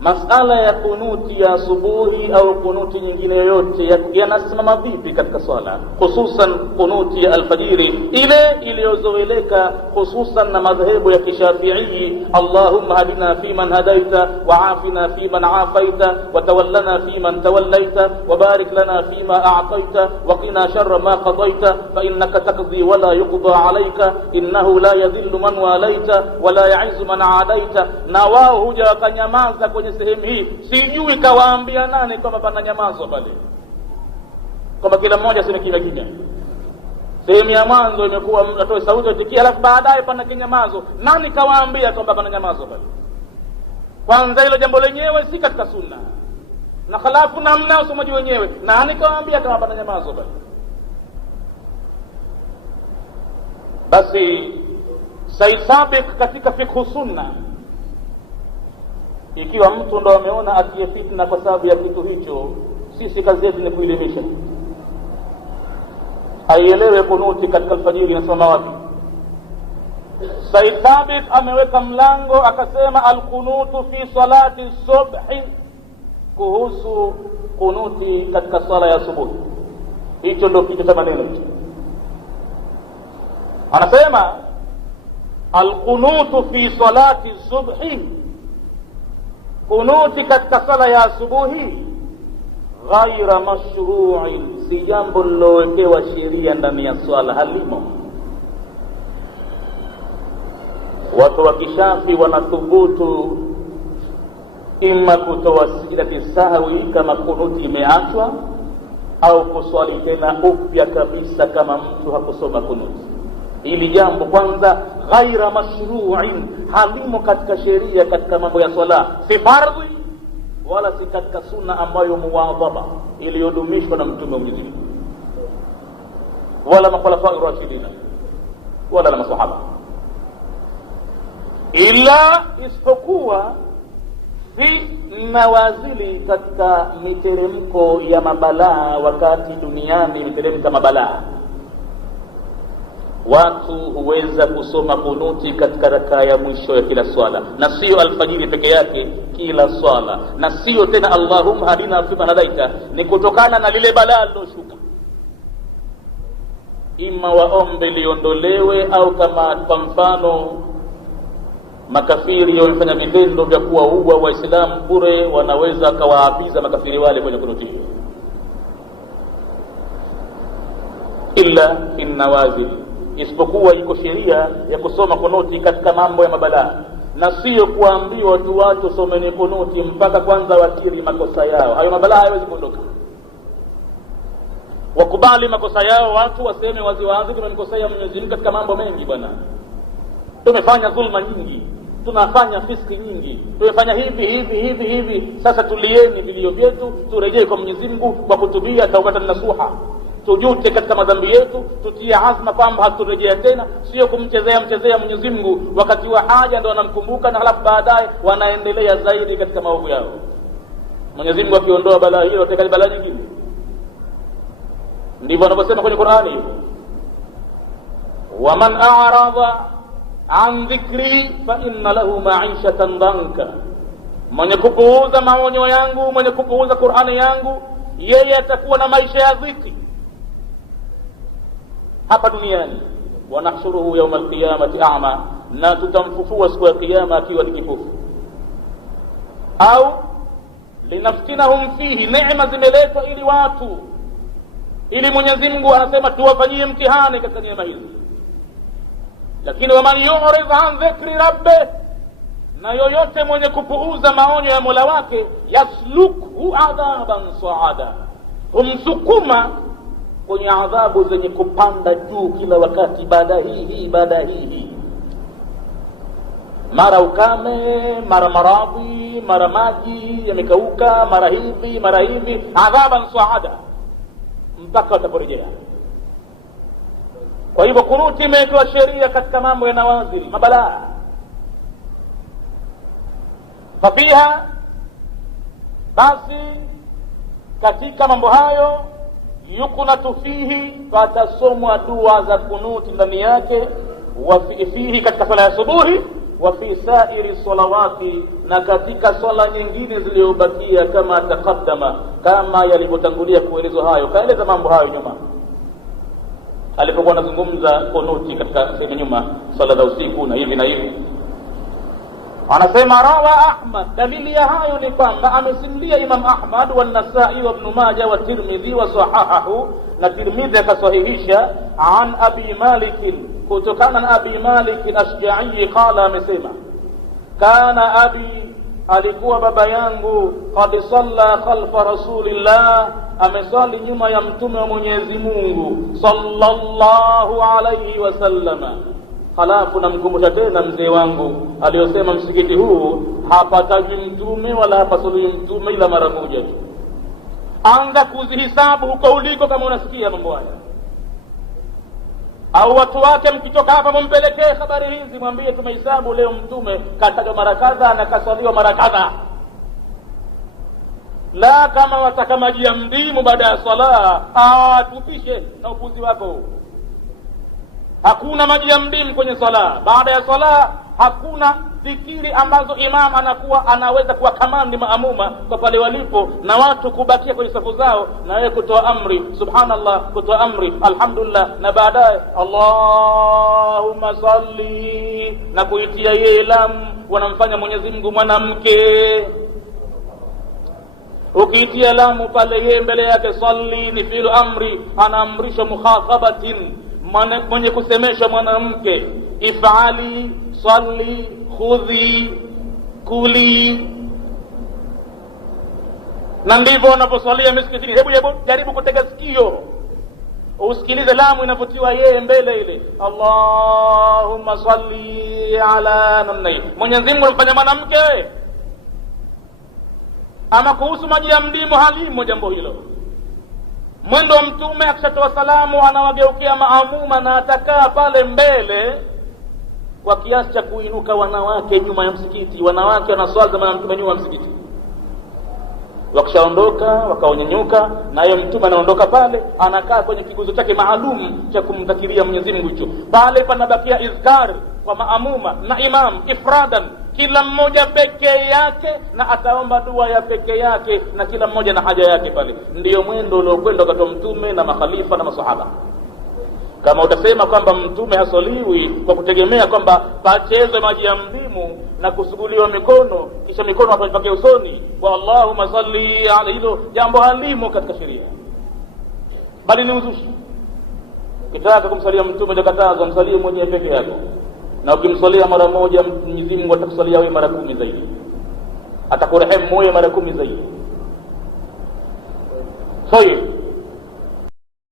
masala ya kunuti ya asubuhi au kunuti nyingine yoyote yanasimama vipi katika swala, hususan kunuti ya alfajiri ile iliyozoeleka hususan na madhehebu ya Kishafi'i: Allahumma hadina fiman hadaita wa afina fiman afaita wa tawallana fiman tawallaita wa barik lana fima a'taita wa qina sharra ma qadaita fa innaka taqdi wa la yuqda alayka innahu la yadhillu man walaita wa la ya'izzu man adaita. Na wao huja wakanyamaza kwenye sehemu hii, sijui kawaambia nani kwamba pana nyamazo pale, kwamba kila mmoja sio kimya kimya. Sehemu ya mwanzo imekuwa mtu atoe sauti atikia, alafu baadaye pana kinyamazo. Nani kawaambia kwamba pana nyamazo pale? Kwanza hilo jambo lenyewe si katika sunna, na khalafu namna usomaji wenyewe. Nani kawaambia kama pana nyamazo pale? Basi Said Sabiq katika fiqh sunna, ikiwa mtu ndo ameona atie fitna kwa sababu ya kitu hicho, sisi kazi yetu ni kuelimisha, aielewe kunuti katika alfajiri inasoma wapi. Said Sabiq ameweka mlango akasema alkunutu fi salati subhi, kuhusu kunuti katika sala ya subuhi. Hicho ndio kitu cha maneno. Anasema alkunutu fi salati subhi, kunuti katika sala ya asubuhi, ghaira mashru'in, si jambo lilowekewa sheria ndani ya swala, halimo. Watu wa Kishafi wanathubutu ima kutoa sijidati sahwi kama kunuti imeachwa, au kuswali tena upya kabisa kama mtu hakusoma kunuti. Hili jambo kwanza ghaira mashru'in, halimo katika sheria, katika mambo ya swala, si fardhi wala si katika sunna ambayo muwadhaba iliyodumishwa na Mtume wa Mwenyezi Mungu wala makhulafa ar-rashidina wala na masahaba, ila isipokuwa fi nawazili, katika miteremko ya mabalaa. Wakati duniani miteremka mabalaa, watu huweza kusoma kunuti katika rakaa ya mwisho ya kila swala, na sio alfajiri peke yake, kila swala. Na sio tena Allahumma hadina fiman hadaita, ni kutokana na lile balaa liloshuka, ima waombe liondolewe, au kama kwa mfano makafiri wamefanya vitendo vya kuwaua Waislamu bure, wanaweza kawaapiza makafiri wale kwenye kunuti. Illa innawazil, isipokuwa iko sheria ya kusoma kunuti katika mambo ya mabalaa, na sio kuambiwa watu someni kunuti mpaka kwanza wakiri makosa yao. Hayo mabalaa hayawezi kuondoka. Wakubali makosa yao, watu waseme waziwazi tumemkosea Mwenyezi Mungu katika mambo mengi bwana, tumefanya dhulma nyingi, tunafanya fiski nyingi, tumefanya hivi. Sasa tulieni vilio vyetu, turejee kwa Mwenyezi Mungu kwa kutubia taubatan nasuha, tujute katika madhambi yetu, tutie azma kwamba haturejea tena. Sio kumchezea Mwenyezi Mungu wakati wa haja ndo wanamkumbuka, na halafu baadaye wanaendelea zaidi katika maovu yao. Mwenyezi Mungu akiondoa balaa hilo atakali balaa nyingine. Ndivyo anavyosema kwenye Qur'ani hivyo, waman a'rada an dhikri fa inna lahu ma'ishatan danka, mwenye kupuuza maonyo yangu, mwenye kupuuza Qur'ani yangu, yeye atakuwa na maisha ya dhiki hapa duniani. Wa nahshuruhu yawma alqiyamati a'ma, na tutamfufua siku ya kiyama akiwa ni kipofu. Au linaftinahum fihi, neema zimeletwa ili watu, ili Mwenyezi Mungu anasema tuwafanyie mtihani katika neema hizi. Lakini waman yu'rid an dhikri rabbih, na yoyote mwenye kupuuza maonyo ya Mola wake, yaslukhu adhaban sa'ada, humsukuma kwenye adhabu zenye kupanda juu kila wakati, baada hii, mara ukame, mara maradhi, mara maji yamekauka, mara hivi, adhaban sa'ada, mpaka wataporejea. Kwa hivyo kunuti imewekewa sheria katika mambo ya nawazil, mabalaa. Fafiha, basi katika mambo hayo, yukunatu fihi, patasomwa dua za kunuti ndani yake. Wa fihi, katika sala ya subuhi, wa fi sairi salawati, na katika swala nyingine zilizobakia, kama taqaddama, kama yalivyotangulia kuelezwa hayo. Kaeleza mambo hayo nyuma alipokuwa anazungumza kunuti katika sehemu nyuma, swala za usiku na hivi na hivi. Anasema rawa Ahmad, dalili ya hayo ni kwamba amesimulia Imam Ahmad wa Nasai wa Ibn Majah wa Tirmidhi wa sahahahu, na Tirmidhi akasahihisha, an Abi Malik, kutokana na Abi Malik Ashja'i, qala, amesema kana abi, alikuwa baba yangu, qad salla khalfa rasulillah, amesali nyuma ya mtume wa Mwenyezi Mungu sallallahu alayhi wasallama. Halafu namkumbusha tena mzee wangu aliyosema msikiti huu hapataji mtume wala hapasali mtume ila mara moja tu. Anza kuzihisabu huko uliko, kama unasikia mambo haya, au watu wake mkitoka hapa mumpelekee habari hizi, mwambie tumehesabu leo mtume katajwa mara kadha na kasaliwa mara kadha. La kama wataka maji ya mdimu baada ya sala, tupishe na upuzi wako. Hakuna maji ya mdimu kwenye sala. Baada ya sala hakuna dhikiri ambazo imam anakuwa anaweza kuwakamandi maamuma kwa pale walipo, na watu kubakia kwenye safu zao, na wewe kutoa amri subhanallah, kutoa amri alhamdulillah, na baadaye Allahumma salli, na kuitia yeye lamu. Wanamfanya Mwenyezi Mungu mwanamke. Ukiitia lamu pale, yeye mbele yake salli ni fi'lu amri, anaamrisha mukhatabatin, mwenye kusemesha mwanamke, ifali, salli, khudhi, kuli. Na ndivyo wanaposalia misikitini. Hebu jaribu kutega sikio usikilize lamu inapotiwa yeye mbele ile, Allahumma salli ala namna. Mwenyezi Mungu amfanya mwanamke. Ama kuhusu maji ya mdimu, halimo jambo hilo. Mwendo wa mtume akishatoa salamu anawageukia maamuma na atakaa pale mbele, kwa kiasi cha kuinuka wanawake nyuma ya msikiti. Wanawake wanaswaza na mtume nyuma ya msikiti. Wakishaondoka wakaonyanyuka, naye mtume anaondoka pale, anakaa kwenye kiguzo chake maalum cha kumdhakiria Mwenyezi Mungu. Hicho pale panabakia izkar kwa maamuma na imam ifradan, kila mmoja peke yake, na ataomba dua ya peke yake, na kila mmoja na haja yake pale. Ndiyo mwendo uliokwenda wakati wa mtume na makhalifa na masahaba. Kama utasema kwamba mtume hasaliwi kwa kutegemea kwamba pachezwe maji ya mdimu na kusuguliwa mikono, kisha mikono hapapake usoni kwa Allahumma salli ala, hilo jambo halimo katika sheria, bali ni uzushi. Ukitaka kumsalia mtume jakatazwa, msalie mwenyewe peke yako, na ukimsalia mara moja Mwenyezi Mungu atakusalia wewe mara 10 zaidi, atakurehemu wewe mara 10 zaidi. Sahihi.